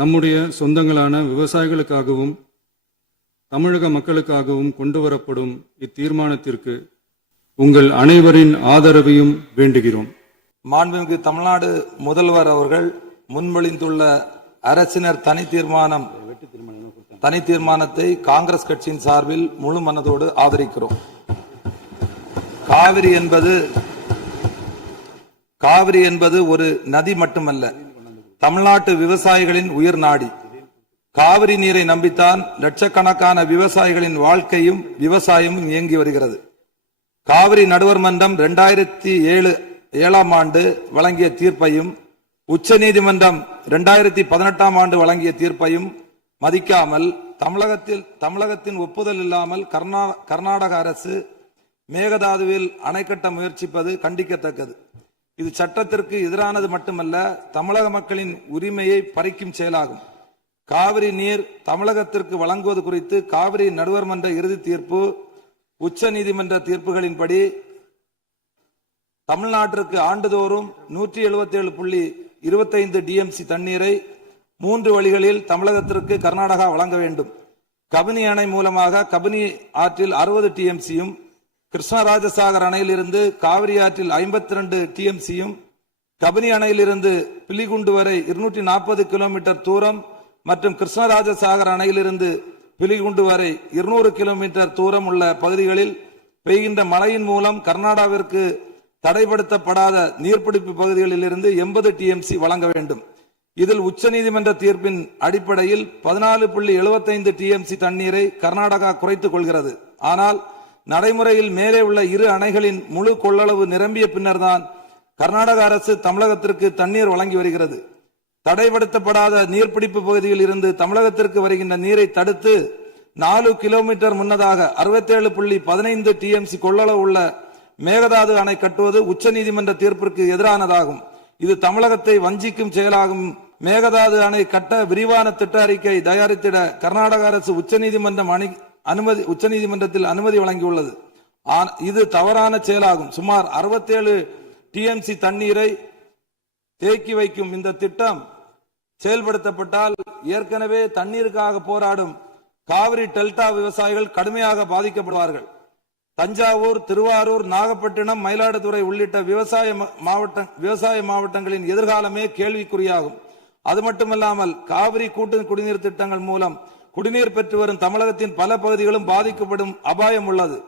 நம்முடைய சொந்தங்களான விவசாயிகளுக்காகவும் தமிழக மக்களுக்காகவும் கொண்டுவரப்படும் இத்தீர்மானத்திற்கு உங்கள் அனைவரின் ஆதரவையும் வேண்டுகிறோம். மாண்புமிகு தமிழ்நாடு முதல்வர் அவர்கள் முன்மொழிந்துள்ள அரசினர் தனி தீர்மானத்தை காங்கிரஸ் கட்சியின் சார்பில் முழு மனதோடு ஆதரிக்கிறோம். காவிரி என்பது ஒரு நதி மட்டுமல்ல, தமிழ்நாட்டு விவசாயிகளின் உயிர் நாடி. காவிரி நீரை நம்பித்தான் லட்சக்கணக்கான விவசாயிகளின் வாழ்க்கையும் விவசாயமும் இயங்கி வருகிறது. காவிரி நடுவர் மன்றம் 2007 ஆண்டு வழங்கிய தீர்ப்பையும் உச்சநீதிமன்றம் 2018 ஆண்டு வழங்கிய தீர்ப்பையும் மதிக்காமல் தமிழகத்தின் ஒப்புதல் இல்லாமல் கர்நாடக அரசு மேகதாதுவில் அணை கட்ட முயற்சிப்பது கண்டிக்கத்தக்கது. இது சட்டத்திற்கு எதிரானது மட்டுமல்ல, தமிழக மக்களின் உரிமையை பறிக்கும் செயலாகும். காவிரி நீர் தமிழகத்திற்கு வழங்குவது குறித்து காவிரி நடுவர் மன்ற இறுதி தீர்ப்பு, உச்ச நீதிமன்ற தீர்ப்புகளின்படி தமிழ்நாட்டிற்கு ஆண்டுதோறும் 177.25 டிஎம்சி தண்ணீரை 3 வழிகளில் தமிழகத்திற்கு கர்நாடகா வழங்க வேண்டும். கபினி அணை மூலமாக கபினி ஆற்றில் 60 டிஎம்சியும், கிருஷ்ணராஜசாகர் அணையிலிருந்து காவிரி ஆற்றில் 52 டிஎம்சியும், கபினி அணையிலிருந்து பிலிகுண்டு வரை 240 கிலோமீட்டர் தூரம் மற்றும் கிருஷ்ணராஜசாகர் அணையிலிருந்து பிலிகுண்டு வரை 200 கிலோமீட்டர் தூரம் உள்ள பகுதிகளில் பெய்கின்ற மழையின் மூலம் கர்நாடகாவிற்கு தடைப்படுத்தப்படாத நீர்பிடிப்பு பகுதிகளில் இருந்து 80 டிஎம்சி வழங்க வேண்டும். இதில் உச்சநீதிமன்ற தீர்ப்பின் அடிப்படையில் 14.75 டிஎம்சி தண்ணீரை கர்நாடகா குறைத்துக் கொள்கிறது. ஆனால் நடைமுறையில் மேலே உள்ள இரு அணைகளின் முழு கொள்ளளவு நிரம்பிய பின்னர்தான் கர்நாடக அரசு தமிழகத்திற்கு தண்ணீர் வழங்கி வருகிறது. தடைப்படுத்தப்படாத நீர்பிடிப்பு பகுதியில் இருந்து தமிழகத்திற்கு வருகின்ற நீரை தடுத்து 4 கிலோமீட்டர் முன்னதாக 67.15 டிஎம்சி கொள்ளளவு உள்ள மேகதாது அணை கட்டுவது உச்சநீதிமன்ற தீர்ப்பிற்கு எதிரானதாகும். இது தமிழகத்தை வஞ்சிக்கும் செயலாகும். மேகதாது அணை கட்ட விரிவான திட்ட அறிக்கை தயாரித்திட கர்நாடக அரசு உச்சநீதிமன்றத்தில் அனுமதி வழங்கியுள்ளது. இது தவறான செயலாகும். சுமார் 67 டிஎம்சி தண்ணீரை தேக்கி வைக்கும் இந்த திட்டம் செயல்படுத்தப்பட்டால் ஏற்கனவே தண்ணீருக்காக போராடும் காவிரி டெல்டா விவசாயிகள் கடுமையாக பாதிக்கப்படுவார்கள். தஞ்சாவூர், திருவாரூர், நாகப்பட்டினம், மயிலாடுதுறை உள்ளிட்ட விவசாய மாவட்டங்களின் எதிர்காலமே கேள்விக்குறியாகும். அது மட்டுமல்லாமல் காவிரி கூட்டு குடிநீர் திட்டங்கள் மூலம் குடிநீர் பெற்று வரும் தமிழகத்தின் பல பகுதிகளும் பாதிக்கப்படும் அபாயம் உள்ளது.